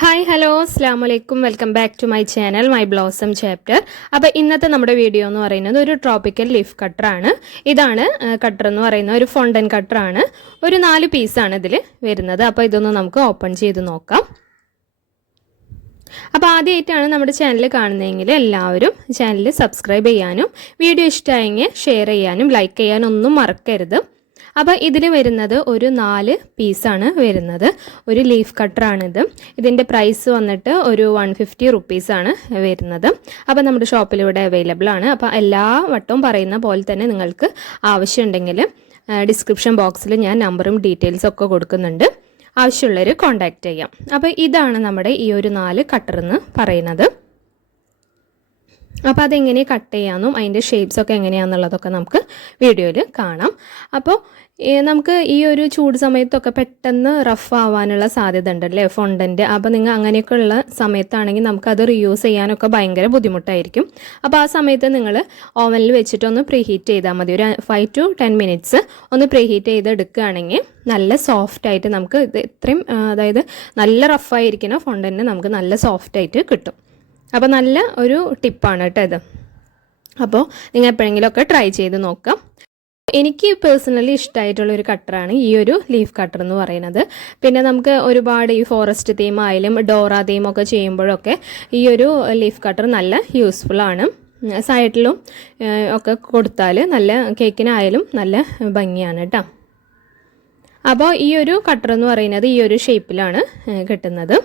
Hi hello അസ്സാം വലൈക്കും welcome back to my channel my blossom chapter. അപ്പോൾ ഇന്നത്തെ നമ്മുടെ വീഡിയോ എന്ന് പറയുന്നത് ഒരു ട്രോപ്പിക്കൽ ലീഫ് കട്ടറാണ്. ഇതാണ് കട്ടർ എന്ന് പറയുന്ന ഒരു ഫോണ്ടൻ കട്ടറാണ്. ഒരു 4 പീസാണ് ഇതിൽ വരുന്നത്. അപ്പോൾ ഇതൊന്ന് നമുക്ക് ഓപ്പൺ ചെയ്ത് നോക്കാം. അപ്പോൾ ആദ്യമായിട്ടാണ് നമ്മുടെ ചാനൽ കാണുന്നതെങ്കിൽ എല്ലാവരും ചാനൽ സബ്സ്ക്രൈബ് ചെയ്യാനും വീഡിയോ ഇഷ്ടമായെങ്കിൽ ഷെയർ ചെയ്യാനും ലൈക്ക് ചെയ്യാനും ഒന്നും മറക്കരുത്. അപ്പോൾ ഇതിൽ വരുന്നത് ഒരു 4 പീസാണ് വരുന്നത്. ഒരു ലീഫ് കട്ടറാണിത്. ഇതിൻ്റെ പ്രൈസ് വന്നിട്ട് ഒരു 150 റുപ്പീസാണ് വരുന്നത്. അപ്പോൾ നമ്മുടെ ഷോപ്പിൽ ഇവിടെ അവൈലബിൾ ആണ്. അപ്പോൾ എല്ലാ വട്ടവും പറയുന്ന പോലെ തന്നെ നിങ്ങൾക്ക് ആവശ്യമുണ്ടെങ്കിൽ ഡിസ്ക്രിപ്ഷൻ ബോക്സിൽ ഞാൻ നമ്പറും ഡീറ്റെയിൽസും ഒക്കെ കൊടുക്കുന്നുണ്ട്. ആവശ്യമുള്ളവർ കോൺടാക്റ്റ് ചെയ്യാം. അപ്പോൾ ഇതാണ് നമ്മുടെ ഈ ഒരു 4 കട്ടർ എന്ന് പറയുന്നത്. അപ്പോൾ അതെങ്ങനെ കട്ട് ചെയ്യാമെന്നും അതിൻ്റെ ഷേപ്സൊക്കെ എങ്ങനെയാണെന്നുള്ളതൊക്കെ നമുക്ക് വീഡിയോയിൽ കാണാം. അപ്പോൾ നമുക്ക് ഈ ഒരു ചൂട് സമയത്തൊക്കെ പെട്ടെന്ന് റഫ് ആവാനുള്ള സാധ്യത ഉണ്ടല്ലേ ഫോണ്ടൻ്റ്. അപ്പോൾ നിങ്ങൾ അങ്ങനെയൊക്കെ ഉള്ള സമയത്താണെങ്കിൽ നമുക്കത് റീയൂസ് ചെയ്യാനൊക്കെ ഭയങ്കര ബുദ്ധിമുട്ടായിരിക്കും. അപ്പോൾ ആ സമയത്ത് നിങ്ങൾ ഓവനിൽ വെച്ചിട്ടൊന്ന് പ്രീഹീറ്റ് ചെയ്താൽ മതി. ഒരു 5 to 10 മിനിറ്റ്സ് ഒന്ന് പ്രീഹീറ്റ് ചെയ്ത് എടുക്കുകയാണെങ്കിൽ നല്ല സോഫ്റ്റായിട്ട് നമുക്ക് ഇത് ഇത്രയും അതായത് നല്ല റഫായിരിക്കുന്ന ഫോണ്ടൻ്റ് നമുക്ക് നല്ല സോഫ്റ്റായിട്ട് കിട്ടും. അപ്പോൾ നല്ല ഒരു ടിപ്പാണ് കേട്ടോ ഇത്. അപ്പോൾ നിങ്ങൾ എപ്പോഴെങ്കിലുമൊക്കെ ട്രൈ ചെയ്ത് നോക്കാം. എനിക്ക് പേഴ്സണലി ഇഷ്ടമായിട്ടുള്ളൊരു കട്ടറാണ് ഈ ഒരു ലീഫ് കട്ടർ എന്ന് പറയുന്നത്. പിന്നെ നമുക്ക് ഒരുപാട് ഈ ഫോറസ്റ്റ് തീം ആയാലും ഡോറ തീമൊക്കെ ചെയ്യുമ്പോഴൊക്കെ ഈ ഒരു ലീഫ് കട്ടർ നല്ല യൂസ്ഫുള്ളാണ്. സൈഡിലും ഒക്കെ കൊടുത്താൽ നല്ല കേക്കിനായാലും നല്ല ഭംഗിയാണ് കേട്ടോ. അപ്പോൾ ഈ ഒരു കട്ടർ എന്ന് പറയുന്നത് ഈ ഒരു ഷേപ്പിലാണ് കിട്ടുന്നത്.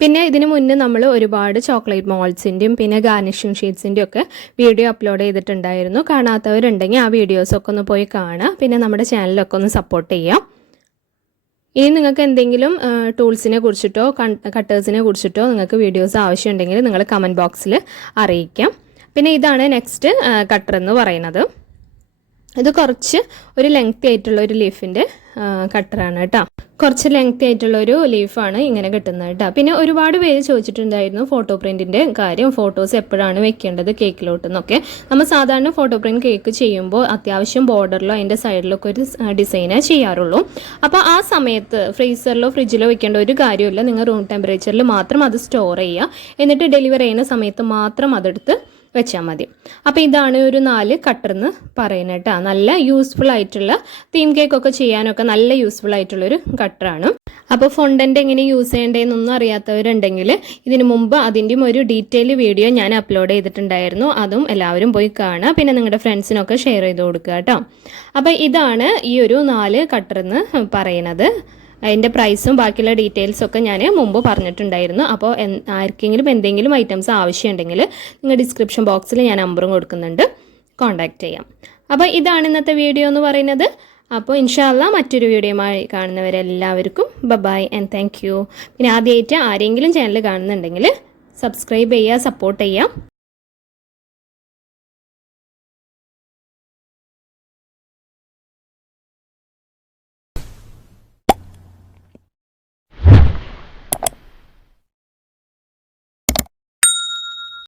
പിന്നെ ഇതിന് മുന്നേ നമ്മൾ ഒരുപാട് ചോക്ലേറ്റ് മോൾഡ്സിൻ്റെയും പിന്നെ ഗാർണിഷിങ് ഷീറ്റ്സിൻ്റെയും ഒക്കെ വീഡിയോ അപ്ലോഡ് ചെയ്തിട്ടുണ്ടായിരുന്നു. കാണാത്തവരുണ്ടെങ്കിൽ ആ വീഡിയോസൊക്കെ ഒന്ന് പോയി കാണുക. പിന്നെ നമ്മുടെ ചാനലൊക്കെ ഒന്ന് സപ്പോർട്ട് ചെയ്യാം. ഇനി നിങ്ങൾക്ക് എന്തെങ്കിലും ടൂൾസിനെ കുറിച്ചിട്ടോ കട്ടേഴ്സിനെ കുറിച്ചിട്ടോ നിങ്ങൾക്ക് വീഡിയോസ് ആവശ്യമുണ്ടെങ്കിൽ നിങ്ങൾ കമൻറ്റ് ബോക്സിൽ അറിയിക്കാം. പിന്നെ ഇതാണ് നെക്സ്റ്റ് കട്ടർ എന്ന് പറയുന്നത്. ഇത് കുറച്ച് ഒരു ലെങ്തി ആയിട്ടുള്ള ഒരു ലീഫിൻ്റെ കട്ടറാണ് കേട്ടോ. കുറച്ച് ലെങ്തി ആയിട്ടുള്ളൊരു ലീഫാണ് ഇങ്ങനെ കിട്ടുന്നത് കേട്ടോ. പിന്നെ ഒരുപാട് പേര് ചോദിച്ചിട്ടുണ്ടായിരുന്നു ഫോട്ടോ പ്രിൻറ്റിൻ്റെ കാര്യം. ഫോട്ടോസ് എപ്പോഴാണ് വെക്കേണ്ടത് കേക്കിലോട്ടെന്നൊക്കെ. നമ്മൾ സാധാരണ ഫോട്ടോ പ്രിൻറ്റ് കേക്ക് ചെയ്യുമ്പോൾ അത്യാവശ്യം ബോർഡറിലോ അതിൻ്റെ സൈഡിലൊക്കെ ഒരു ഡിസൈനേ ചെയ്യാറുള്ളൂ. അപ്പോൾ ആ സമയത്ത് ഫ്രീസറിലോ ഫ്രിഡ്ജിലോ വെക്കേണ്ട ഒരു കാര്യമില്ല. നിങ്ങൾ റൂം ടെമ്പറേച്ചറിൽ മാത്രം അത് സ്റ്റോർ ചെയ്യുക. എന്നിട്ട് ഡെലിവറി ചെയ്യുന്ന സമയത്ത് മാത്രം അതെടുത്ത് വെച്ചാൽ മതി. അപ്പോൾ ഇതാണ് ഒരു 4 കട്ടർ എന്ന് പറയുന്നത് കേട്ടോ. നല്ല യൂസ്ഫുൾ ആയിട്ടുള്ള തീം കേക്കൊക്കെ ചെയ്യാനൊക്കെ നല്ല യൂസ്ഫുൾ ആയിട്ടുള്ളൊരു കട്ടറാണ്. അപ്പോൾ ഫോണ്ടൻ്റ് എങ്ങനെ യൂസ് ചെയ്യേണ്ടതെന്നൊന്നും അറിയാത്തവരുണ്ടെങ്കിൽ ഇതിനു മുമ്പ് അതിൻ്റെയും ഒരു ഡീറ്റെയിൽ വീഡിയോ ഞാൻ അപ്ലോഡ് ചെയ്തിട്ടുണ്ടായിരുന്നു. അതും എല്ലാവരും പോയി കാണുക. പിന്നെ നിങ്ങളുടെ ഫ്രണ്ട്സിനൊക്കെ ഷെയർ ചെയ്ത് കൊടുക്കുക കേട്ടോ. അപ്പോൾ ഇതാണ് ഈ ഒരു 4 കട്ടർ എന്ന് പറയുന്നത്. അതിൻ്റെ പ്രൈസും ബാക്കിയുള്ള ഡീറ്റെയിൽസൊക്കെ ഞാൻ മുമ്പ് പറഞ്ഞിട്ടുണ്ടായിരുന്നു. അപ്പോൾ ആർക്കെങ്കിലും എന്തെങ്കിലും ഐറ്റംസ് ആവശ്യമുണ്ടെങ്കിൽ നിങ്ങൾ ഡിസ്ക്രിപ്ഷൻ ബോക്സിൽ ഞാൻ നമ്പറും കൊടുക്കുന്നുണ്ട്, കോൺടാക്റ്റ് ചെയ്യാം. അപ്പോൾ ഇതാണ് ഇന്നത്തെ വീഡിയോ എന്ന് പറയുന്നത്. അപ്പോൾ ഇൻഷാ അല്ലാഹ് മറ്റൊരു വീഡിയോയുമായി കാണുന്നവരെല്ലാവർക്കും ബൈ ആൻഡ് താങ്ക് യു. പിന്നെ ആദ്യമായിട്ട് ആരെങ്കിലും ചാനൽ കാണുന്നുണ്ടെങ്കിൽ സബ്സ്ക്രൈബ് ചെയ്യുക, സപ്പോർട്ട് ചെയ്യുക.